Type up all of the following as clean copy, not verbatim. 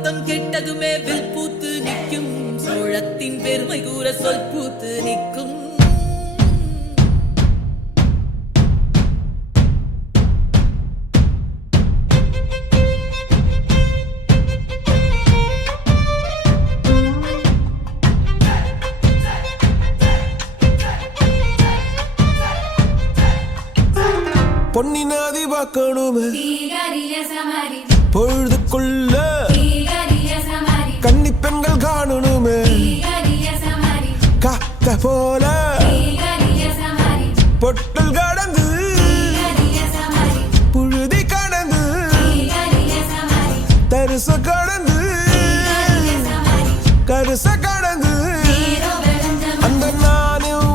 சத்தம் கெட்டதுமே வில் பூத்து நிற்கும், சோழத்தின் பெருமை கூற சொல் பூத்து நிற்கும். பொன்னினாதி பார்க்கணுமே பொழுதுக்குள்ள கன்னி பெண்கள் காணணுமே காத்த போல பொட்டல் கடந்து புழுதி கடந்து தரிச கடந்து கருச கடந்து அந்த நானும்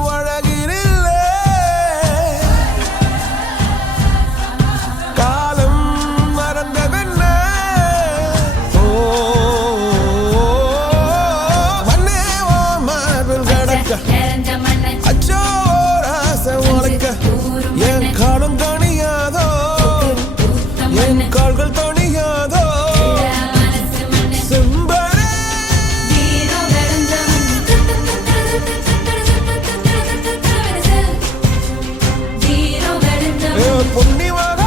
என் காலம் தணியாதோ, என் கால்கள் தணியாதோ செம்பரே பொன்னிவாக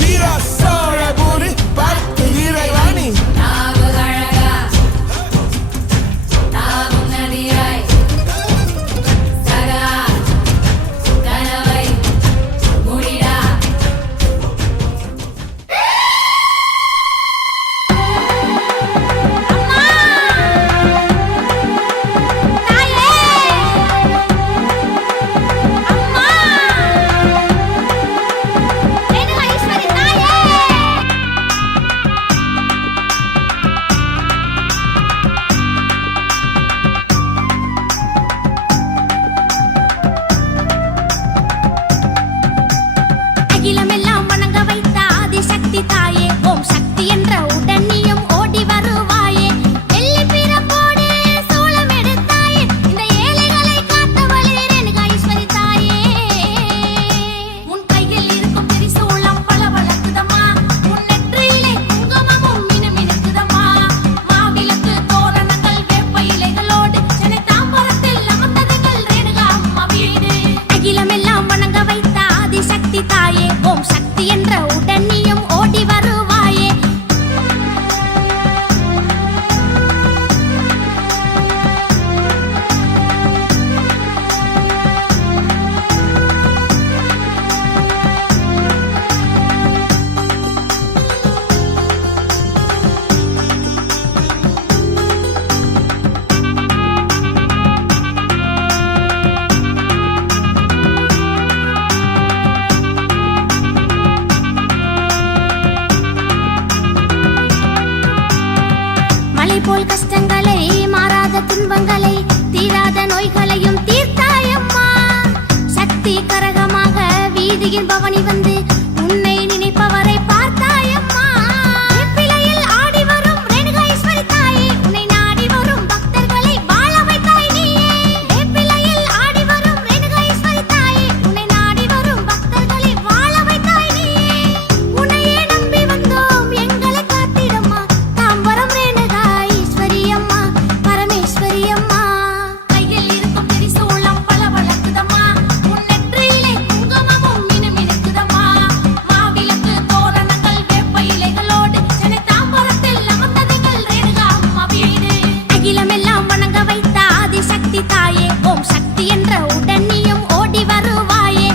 வீரா சோழ பூரி பார்த்து வீரவாணி போல் கஷ்டங்களை மாறாத துன்பங்களை தீராத நோய்களையும் தீர்த்தாயம்மா. சக்தி கரகமாக வீதியில் பவனி வந்து உன்னை நினைப்பவரை பார்த்தாயம்மா. பிள்ளையில் ஆடி வரும் ரேணுகாஈஸ்வரி தாயே, உன்னை நாடி வரும் பக்தர்களை வாழ வைத்தாய் நீயே. பிள்ளையில் ஆடி வரும் ரேணுகாஈஸ்வரி தாயே, உன்னை நாடி வரும் பக்தர்களை வாழ வைத்தாய் நீயே. உன்னையே நம்பி வந்தோம் எங்களை காத்திடம்மா. தாம்பரம் ரேணுகா பரமேஸ்வரி அம்மா, கையில் இருக்கும் திரிசூலம் பல வளர்க்குதம்மா. உன் நெற்றியிலே குங்குமமும் மினுமினுக்குதம்மா. மாவிளக்கு தோரணங்கள் வேப்ப இலைகளோடு சென்னை தாம்பரத்தில் அமர்ந்ததுங்கள் ரேணுகா அம்மா வீடு. அகிலமெல்லாம் வணங்க வைத்த ஆதிசக்தி தாயே, ஓம் சக்தி என்ற உடன் நீயும் ஓடி வருவாயே.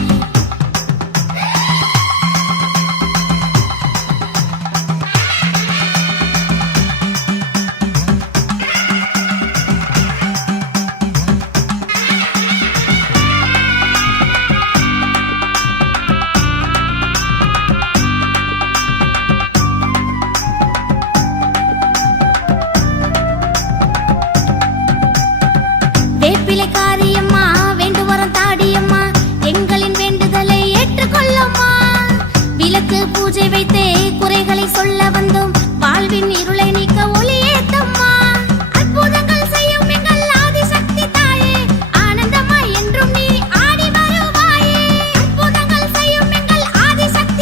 வேப்பிலைக்காரியம்மா, வேண்டுவரம் தாடியம்மா, எங்களின் வேண்டுதலை ஏற்றுக்கொள்ளம்மா. விளக்கு பூஜை வைத்தே குறைகளை சொல்ல வந்தோம், வாழ்வின் இருளை நீக்க ஒளியேத்தம்மா. அற்புதங்கள் செய்யும் எங்கள் ஆதிசக்தி தாயே, ஆனந்தமாய் என்றும் நீ ஆடி வருவாயே. அற்புதங்கள் செய்யும் எங்கள் ஆதிசக்தி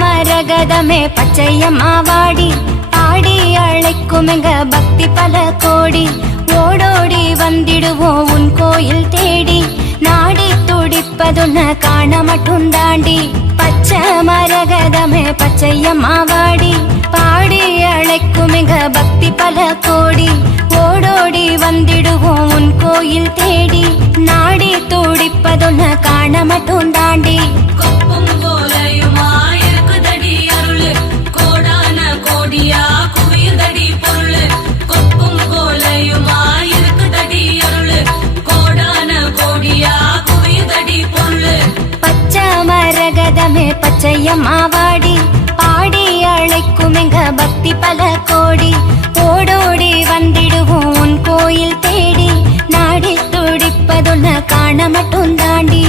மரகதமே பச்சையம்மா வாடி பாடி அழைக்கும் எங்க பக்தி பல கோடி ஓடோடி வந்திடுவோம் உன் கோயில் தேடி நாடி துடிப்பதுன்ன காண மட்டும் தாண்டி பச்சை மரகதமே பச்சையம்மா வாடி பாடி அழைக்கும் எங்க பக்தி பல கோடி ஓடோடி வந்திடுவோம் உன் கோயில் தேடி நாடி துடிப்பதுன்ன காண மட்டும் தாண்டி கொப்பும் போலையுமா இருக்குதடி அருளு கோடான கோடியா குவியுதடி பொருளு கொப்பும் போலையுமா இருக்குதடி அருளு கோடான கோடியா குவியுதடி பொருளு பச்சை மரகதமே பச்சையம்மா வாடி பாடி அழைக்கும் எங்க பக்தி பல கோடி ஓடோடி வந்திடுவோம் உன் கோயில் தேடி நாடி துடிப்பதுன்ன காண மட்டும் தாண்டி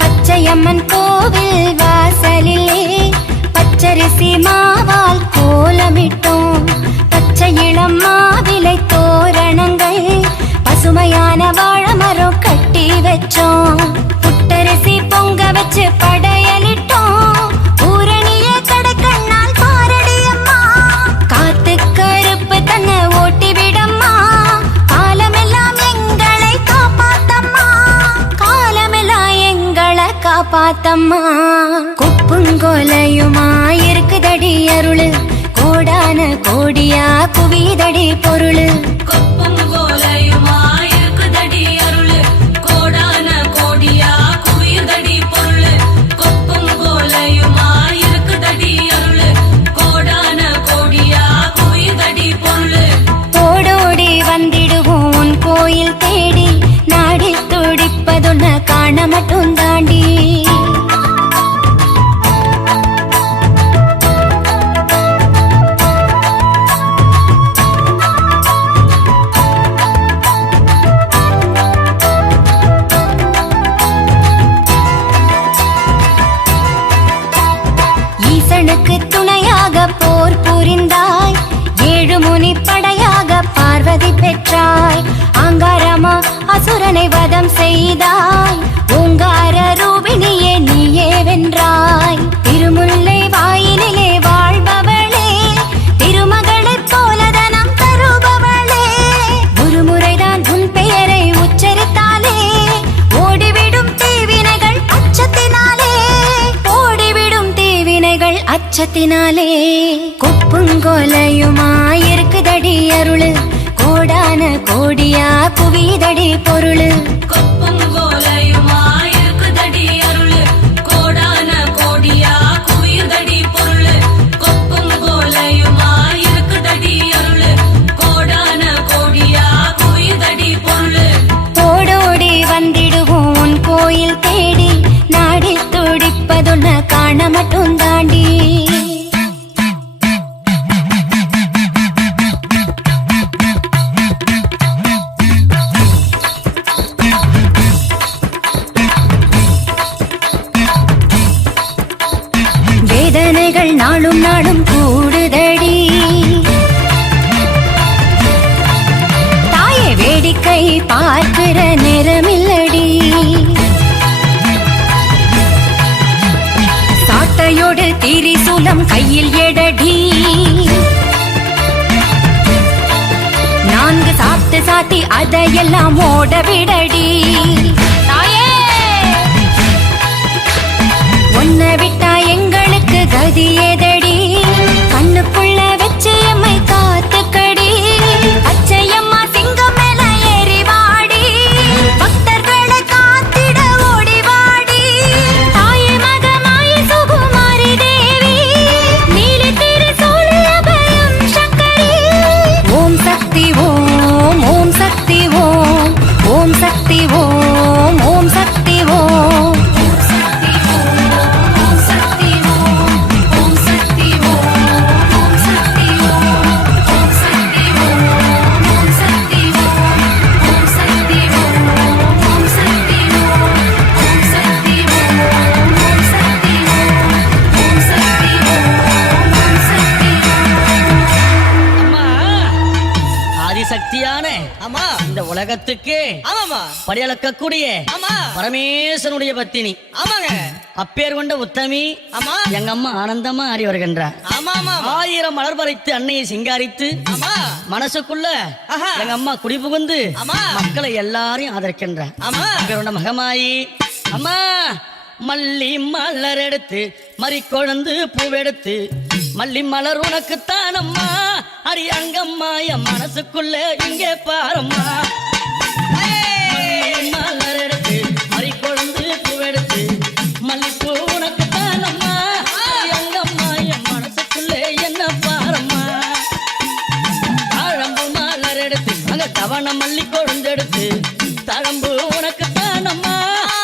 பச்சையம்மன் கோவில் வாசலிலே பச்சரிசி மாவால் கோலமிட்டோம் பார்த்தம்மா குப்புங்கோலையுமாயிருக்குதடி அருளு கோடான கோடியா குவிதடி பொருளு கொப்பங்கோலையுமாயிருக்குதடி அருளு கோடான கோடியா குவியுதடி பொருளு கொப்பங்கோலையுமாயிருக்குதடி அருளு கோடான கோடியா குவியுதடி பொருளு ஓடோடி வந்திடுவோம் உன் கோயில் தேடி நாடி துடிப்பதொன்ன காண மட்டும் தாண்டி ஈசனுக்கு துணையாக போர் புரிந்தாய் ஏழு முனி படையாக பார்வதி பெற்றாய் அங்காரமா அசுரனை வதம் செய்தாய் ஓங்கார ரூபிணியே நீயே வென்றாய் திருமுல்லை வாயிலே வாழ்பவளே திருமகளைப் போல தனம் தருபவளே ஒரு முறைதான் உன் பெயரை உச்சரித்தாலே ஓடிவிடும் தீவினைகள் அச்சத்தினாலே ஓடிவிடும் தீவினைகள் அச்சத்தினாலே கொப்புங்கோலையுமாயிருக்குதடி அருளு கோடான கோடியா குவிதடி பொருளு கொப்பங்கோலையுமாயிருக்குதடி அருளு கோடான கோடியா குவியுதடி பொருளு கொப்பங்கோலையுமாயிருக்குதடி அருளு கோடான கோடியா குவியுதடி பொருளு ஓடோடி வந்திடுவோம் உன் கோயில் தேடி நாடி துடிப்பதொன்ன காண மட்டும் தாண்டி வேதனைகள் நாளும் நாளும் கூடுதடி தாயே வேடிக்கை பார்க்கிற நேரமில்லடி சாட்டையோடு திரிசூலம் கையில் எடடி நான்கு சாத்து சாத்தி அதையெல்லாம் ஓட விடடி தாயே உன்னை விட்டா எங்களுக்கு கதி ஏதடி கண்ணுக்குள்ள வச்சு எம்மை காத்துக்கடி பச்சையம்மா சிங்கம் மேல ஏறி வாடி பக்தர்களை காத்திட ஓடி வாடி தாயே மகமாயி சுகுமாரி தேவி நீலி திரிசூலி அபயம் சங்கரி ஓம் சக்தி ஓம் ஓம் சக்தி ஓம் ஓம் சக்தி ஓம் ஓம் சக்தி ஓம் ஆதிசக்தியான ஆமா இந்த உலகத்துக்கு ஆமாமா படியளக்கக்கூடிய ஆமா பரமேஸ்வரனுடைய பத்தினி ஆமாங்க அப்பேர் கொண்ட உத்தமி ஆமா எங்க அம்மா ஆனந்தமா ஆடி வருகின்றார் ஆமா ஆமா ஆயிரம் மலர் பறித்து அன்னையை சிங்காரித்து ஆமா மனசுக்குள்ள ஆஹா. எங்க அம்மா குடிபுகுந்து ஆமா. மக்களை எல்லாரையும் ஆதரிக்கின்றார் ஆமா அப்பேர் மகமாயி அம்மா மல்லி மலர் எடுத்து மறி கொழுந்து பூவெடுத்து மல்லி மலர் உனக்குத்தான் அம்மா அடி அங்கம்மா என் மனசுக்குள்ள இங்கே பாரம்மா மல்லி மலர் எடுத்து மறி கொழுந்து பூவெடுத்து மல்லிப்பூ உனக்குத்தான் அம்மா அடி அங்கம்மா என் மனசுக்குள்ள என்ன பாரம்மா தாழம்பு மலர் எடுத்து அங்க தவண மல்லி கொழுந்தெடுத்து தழம்பு உனக்குத்தான் அம்மா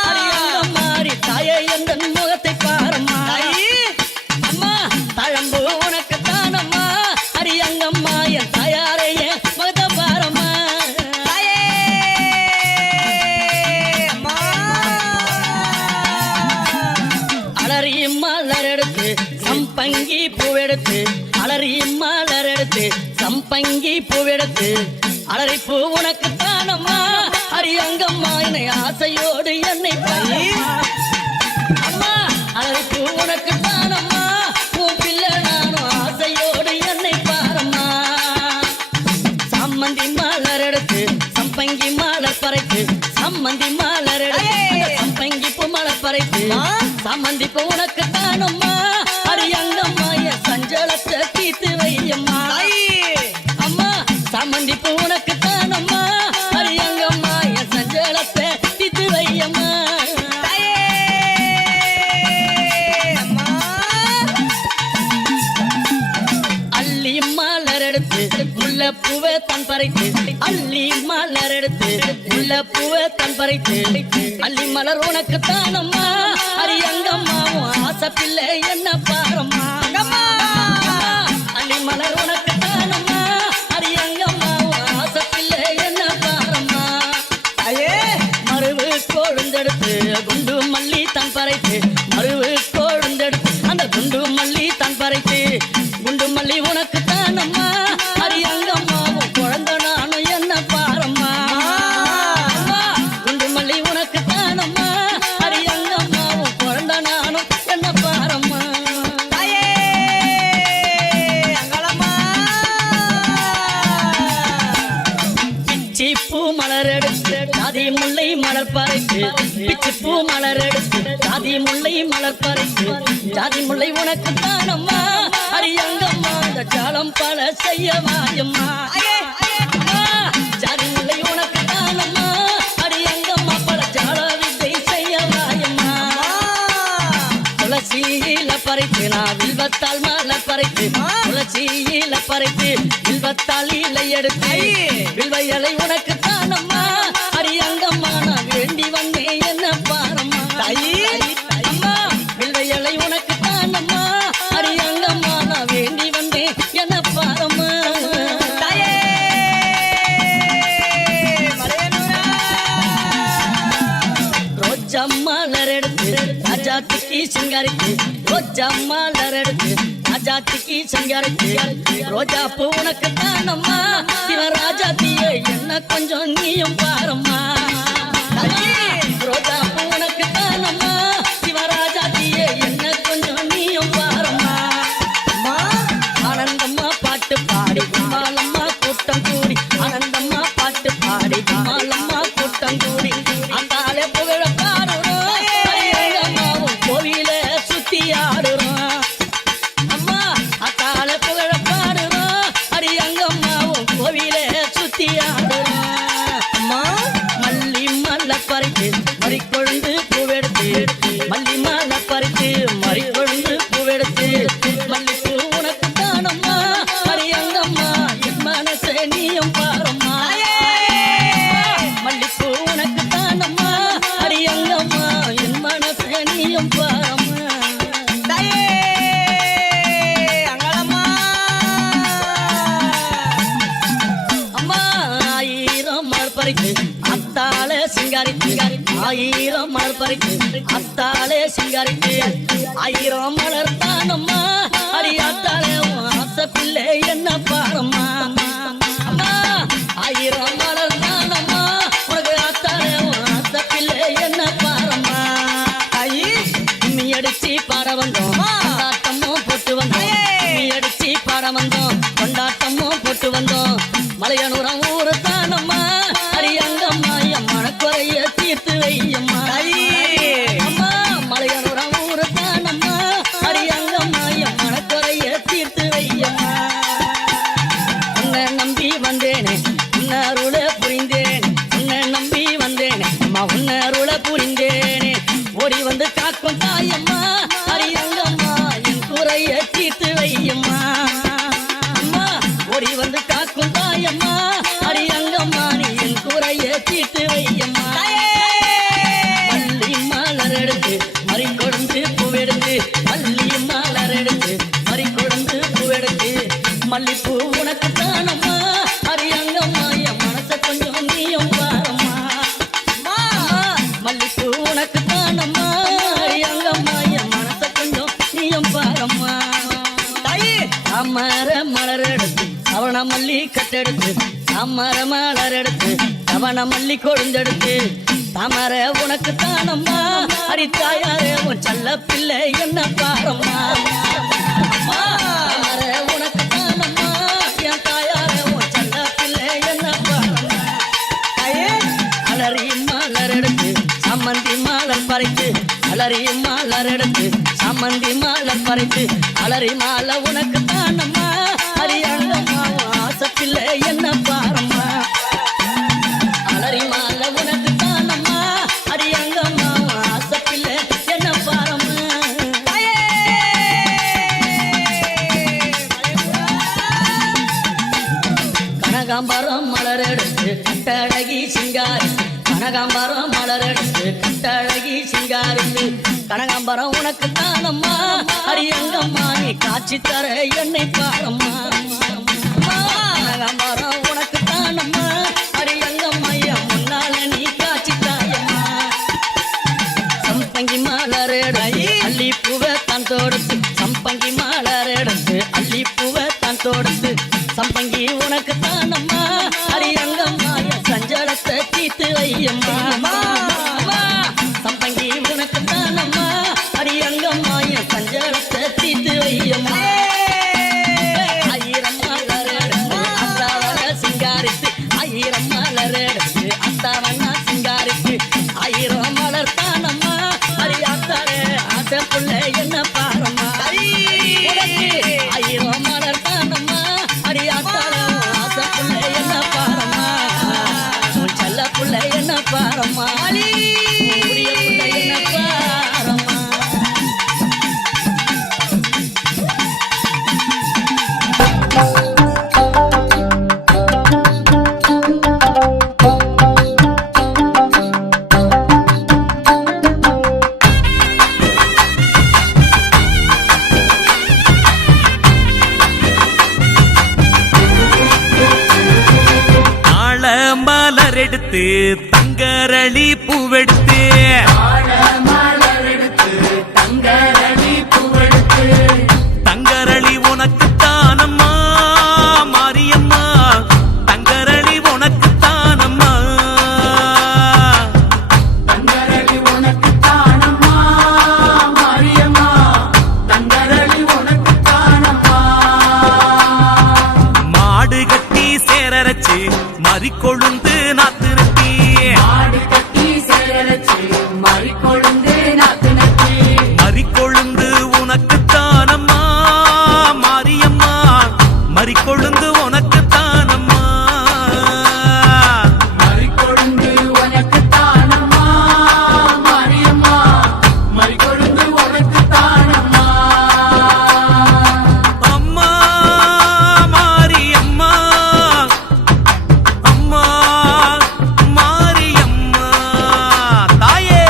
அடி அங்கம்மா அடி தாயே எந்த முகத்தை பாரம்மா அம்மா தழம்பு உனக்குத்தான் அம்மா அடி அங்கம்மா என் தாயாரையே முகத்தை பாரம்மா அலறி மலர் எடுத்து சம்பங்கி பூவெடுத்து அலறி மலர் எடுத்து சம்பங்கி பூவெடுத்து அலறி பூ உனக்குத்தான் அம்மா அடி அங்கம்மா என்னை ஆசையோடு என்னை பாரம்மா. அம்மா அலறி பூ உனக்குத்தான் அம்மா உன் பிள்ளை நானும் ஆசையோடு என்னை பாரம்மா சம்மந்தி மலர் எடுத்து சம்பங்கி மலர் பறைத்து சம்மந்தி மலர் எடுத்து சம்பங்கி பூ மலர் பறைத்து சம்மந்தி பூ உனக்கு தானம்மா அரியங்கம்மா என் சஞ்சலத்தை தீத்து வையம்மா அம்மா சம்மந்தி பூ உனக்கு தானம்மா அரியங்கம்மா என் சஞ்சலத்தை தீத்து வையம்மா அள்ளி மலர் எடுத்து முல்லை பூவை தன் பறித்து அள்ளி மலர் எடுத்து முல்லை பூவை தன் பறித்து அள்ளி மலர் உனக்கு தானம்மா அரியங்கம்மா ஆசை பிள்ளை என்ன பாரம்மா அள்ளி மலர் உனக்கு தானம்மா அரியங்கம்மா ஆசை பிள்ளை என்ன பாரம்மா மருவு கொழுந்தெடுத்து குண்டு மல்லி தன் பறித்து மருவு கொழுந்தெடுத்து அந்த குண்டு மல்லி தன் பறித்து குண்டு மல்லி உனக்கு தானம்மா அரியங்கம்மாவும் குழந்தை நானும் என்ன பாரம்மா குண்டு மல்லி உனக்கு தானம்மா அரியங்கம்மாவும் குழந்தை நானும் என்ன பாரம்மா பிச்சி பூ மலர் எடுத்து ஜாதி முல்லை மலர் பறித்து பிச்சி பூ மலர் எடுத்து ஜாதி முல்லை மலர் பறித்து ஜாதி முல்லை உனக்கு தானம்மா அரியங்கம்மா அந்த ஜாலம் பல செய்யவாயம்மா ஜாதி முல்லை உனக்கு தானம்மா அரியங்கம்மா பல ஜால வித்தை செய்யவாயம்மா துளசியில பறித்து நான் வில்வத்தால் மலர் பறித்து துளசியில பறித்து வில்வத்தால் இலை எடுத்து வில்வ இலை உனக்கு தானம்மா அரியங்கம்மா நான் வேண்டி வந்தேன் என்ன பாரம்மா அம்மா வில்வ இலை உனக்கு தானம்மா அரியங்கம்மா நான் வேண்டி வந்தேன் என்ன பாரம்மா ரோஜா மலர் எடுத்து ராஜாத்திக்கு சிங்காரிக்கு ரோஜா மலர் எடுத்து ராஜாத்திக்கு சிங்காரிக்கு ரோஜா பூ உனக்கு தானம்மா சிவராஜாத்திய என்ன கொஞ்சம் நீயும் பாரம்மா ரோஜா பூ உனக்கு தானம்மா சிவராஜாத்திய என்ன கொஞ்சம் நீயும் பாரம்மா ஆனந்தம்மா பாட்டு பாடி குமாலம்மா கூட்டம் கூடி ஆனந்தம்மா பாட்டு பாடி குமாலம்மா கூட்டம் கூடி அந்தாலே புகழ பாடுறோம் அரியங்கம்மாவும் கோவில சுத்தி ஆடுறோம் அம்மா அத்தாலே புகழ பாடுறோம் அரியங்கம்மாவும் கோவில சுத்தி ஆடுறோம் அம்மா மல்லி மல்ல பறித்து மறிக்கொழுந்து பூவெடுத்து மல்லி மல்ல பறித்து மறிக்கொழுந்து பூவெடுத்து மல்லிப்பூ உனக்கு தானம்மா அரியங்கம்மா என் மனசே நீயும் பாரம்மா மல்லிப்பூ உனக்கு தானம்மா அரியங்கம்மா என் மனசே நீயும் பாரம்மா அம்மா ஆயிரம் மலர் பறித்து அத்தாலே சிங்காரித்து ஆயிரம் மலர் பறித்து அத்தாலே சிங்காரித்து ஆயிரம் மலர் தானம்மா அரியாத்தாலே ஆசை பிள்ளை என்ன பாரம்மா அம்மா ஆயிரம் மலர் தானம்மா உனக்கு ஆத்தாலே ஆசை பிள்ளை என்ன பாரம்மா கும்மி அடிச்சு பாட வந்தோம் கொண்டாட்டமும் போட்டு வந்தோம் கும்மி அடிச்சு பாட வந்தோம் கொண்டாட்டமும் போட்டு வந்தோம் மலையனூரம் ஊரு தானம்மா அரியங்கம்மா என் மனக்குறைய தீர்த்து வையம்மா அம்மா மலையனூரம் ஊரு தானம்மா அரியங்கம்மா என் மனக்குறைய தீர்த்து வையம்மா உன்னை நம்பி வந்தேனே உன்னை அருளை புரிந்தேன் உன்னை நம்பி வந்தேனே அம்மா உன்னை அருளை புரிந்தேனே ஓடி வந்து காக்கும் தாயம்மா அரியங்கம்மா என் குறைய தீர்த்து வையம்மா அம்மா ஓடி வந்து காக்கும் தாயம்மா அரியங்கம்மா நீ என் குறைய தீர்த்து வையம்மா மல்லி மலர் எடுத்து மறிக்கொழுந்து பூவெடுத்து மல்லி மலர் எடுத்து மறிக்கொழுந்து பூவெடுத்து மல்லிப்பூ உனக்கு தானம்மா அரியங்கம்மா என் மனசை கொஞ்சம் நீயும் பாரம்மா மல்லிப்பூ உனக்கு தானம்மா அரியங்கம்மா என் மனசை கொஞ்சம் நீயும் பாரம்மா தாமர மலர் எடுத்து அவன மல்லி கட்டெடுத்து தாமர மலர் எடுத்து அவன மல்லி கொழுந்தெடுத்து தாமர உனக்கு தானம்மா அரித்தாயாரே உன் செல்ல பிள்ளை என்ன பாரம்மா தாமர உனக்கு தானம்மா என் தாயாரே உன் செல்ல பிள்ளை என்ன பாரம்மா அலறி மலர் எடுத்து சம்மந்தி மலர் பறித்து அலறி மலர் பறித்து அலறி மாலை உனக்கு தானம்மா அரியங்கம்மா ஆசப்பில்லை என்ன பாரம்மா அலறி மாலை உனக்கு தானம்மா அரியங்கம்மா ஆசப்பில்லை என்ன பாரம்மா கனகாம்பரம் மலரெடுத்து கட்டழகி சிங்காரி கனகாம்பரம் மலரெடுத்து கட்டழகி சிங்காரித்து கனகாம்பரம் உனக்கு தானம்மா அரியங்கம்மா நீ காட்சி தர என்னை பாரம்மா கனகாம்பரம் உனக்கு தானம்மா அரியங்கம்மா என் முன்னால நீ காட்சி தாயம்மா சம்பங்கி மலரெடுத்து அள்ளி பூவை தான் தொடுத்து சம்பங்கி மலரெடுத்து அள்ளி பூவை தான் தொடுத்து சம்பங்கி உனக்கு தானம்மா அரியங்கம்மா என் சஞ்சலத்தை தீத்து வையம்மா சம்பங்கி உனக்கு தானம்மா அரியங்கம்மா என் சஞ்சலத்தை தீத்து வையம்மா ஆயிரம் மலரெடுத்து அத்தாவன சிங்காரித்து ஆயிரம் மலரெடுத்து அத்தாவன சிங்காரித்து ஆயிரம் மலர் தானம்மா அரியாத்தாரே ஆசை புள்ள என்ன பாரம்மா ஆயிரம் மலர் தானம்மா அரியாத்தாரே ஆசை புள்ள என்ன பாரம்மா உன் செல்ல புள்ள என்ன பாரம்மா உரிய புள்ள என்ன பாரம்மா மலரெடுத்து தங்கரளி பூவெடுத்து தங்கரளி உனக்கு தானம்மா மாரியம்மா தங்கரளி உனக்கு தானம்மா மாடு கட்டி சேரரச்சு மறிக்கொழுந்து நாத்து நட்டி மறிக்கொழுந்து உனக்கு தானம்மா மாரியம்மா மறிக்கொழுந்து உனக்கு தானம்மா அம்மா மாரியம்மா அம்மா மாரியம்மா தாயே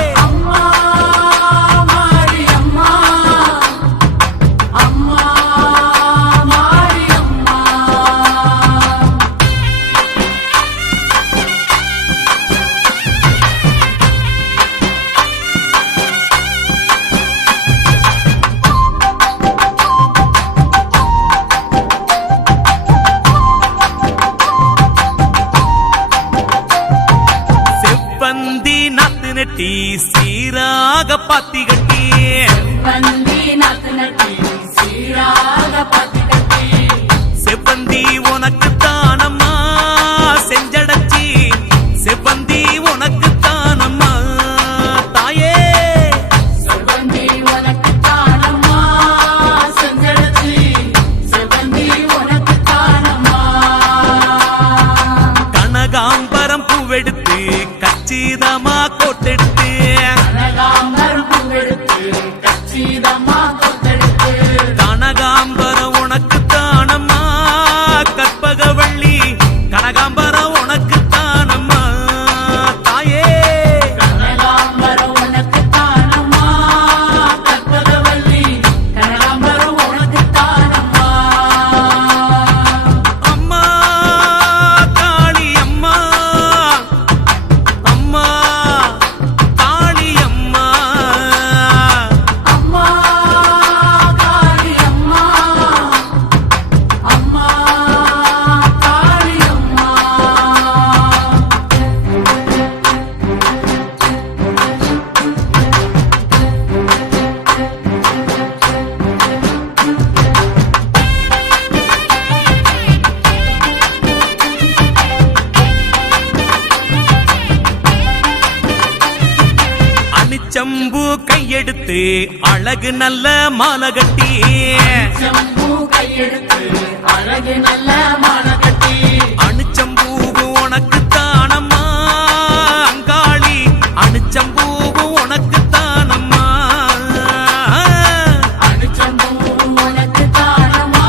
செவ்வந்தி நாத்து நட்டி சீராக பாத்தி கட்டி செவ்வந்தி உனக்கு தானம்மா செஞ்சடச்சி செவ்வந்தி உனக்கு தானம்மா தாயே கனகாம்பரம் பூவெடுத்து கச்சிதமா கோட்டெடுத்து கனகாம்பரம் உனக்கு தானம்மா கற்பகவள்ளி கனகாம்பரம் உனக்கு தானம்மா தாயே அம்மா காளி அம்மா அம்மா காளி அம்மா அணிச்சம்பு கைய கையெடுத்து அழகு நல்ல மாலை கட்டி அழகு நல்ல மானகட்டி அணுச்சம்பூவு உனக்கு தானம்மா அங்காளி அணுச்சம்பூவு உனக்கு தானம்மா அனுச்சம்பூ உனக்கு தானமா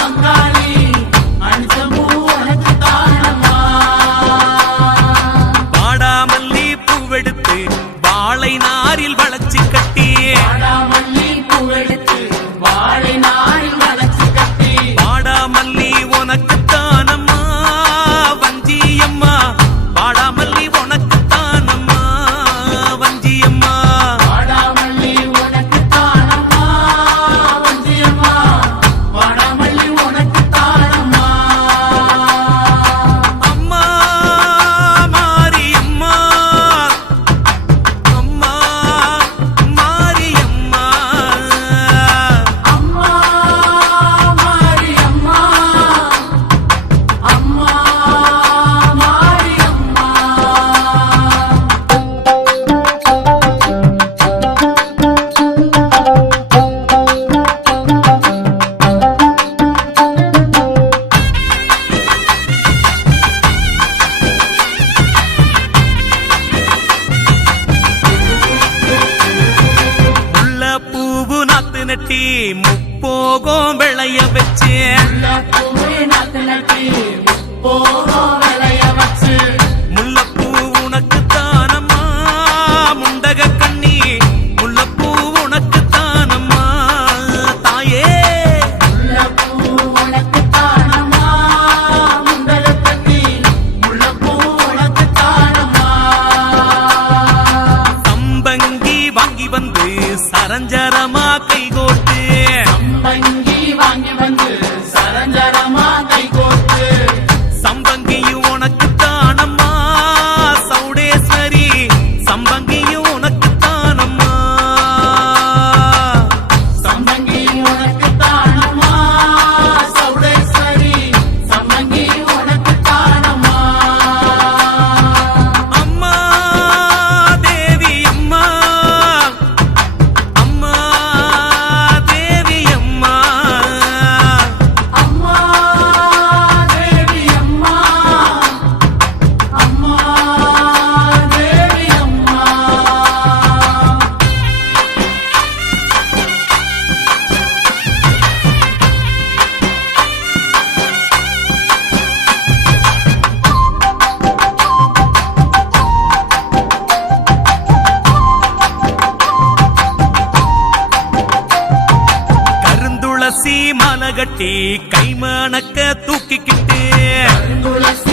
அங்காளி அனுச்சம்பூ உனக்கு தானமா வாடாமல்லி பூவெடுத்து வாழை நாரில் வளைச்சு கட்டி வாடாமல்லி பூவெடுத்து வாழை நாரில் வளைச்சு கட்டி வாடாமல்லி உனக்கு தானம்மா வஞ்சியம்மா வாடாமல்லி உனக்கு தானம்மா வஞ்சியம்மா வாடாமல்லி உனக்கு தானமா வஞ்சியம்மா வாடாமல்லி உனக்கு தானமா அம்மா மாரியம்மா அம்மா மாரியம்மா அம்மா மாரியம்மா அம்மா மாரியம்மா முல்ல பூவு நாத்து நட்டி முப்போகம் விளைய வச்சு பூவே நாத்து நட்டி போகும் விளைய வச்சு முல்லப்பூ உனக்கு தானம்மா முண்டக கண்ணி முல்லப்பூ உனக்கு தானம்மா தாயே முல்லப்பூ உனக்கு தானமா முந்தல தண்ணி முல்லப்பூ உனக்கு தானமா சம்பங்கி வாங்கி வந்து சரஞ்சரமா கைகோட்டு சம்பங்கி வாங்கி வந்து சரஞ்சரமா கை கோர்த்து சம்பங்கியும் உனக்கு தானம்மா சௌடேஸ்வரி சம்பங்கியும் உனக்கு தானம்மா சம்பங்கி உனக்கு தானமா சௌடேஸ்வரி சம்பங்கி உனக்கு தானமா அம்மா தேவி அம்மா அம்மா தேவி அம்மா அம்மா தேவி அம்மா அம்மா தேவி அம்மா கருந்துளசி மாலை கட்டி கைமணக்க தூக்கிக்கிட்டு துளசி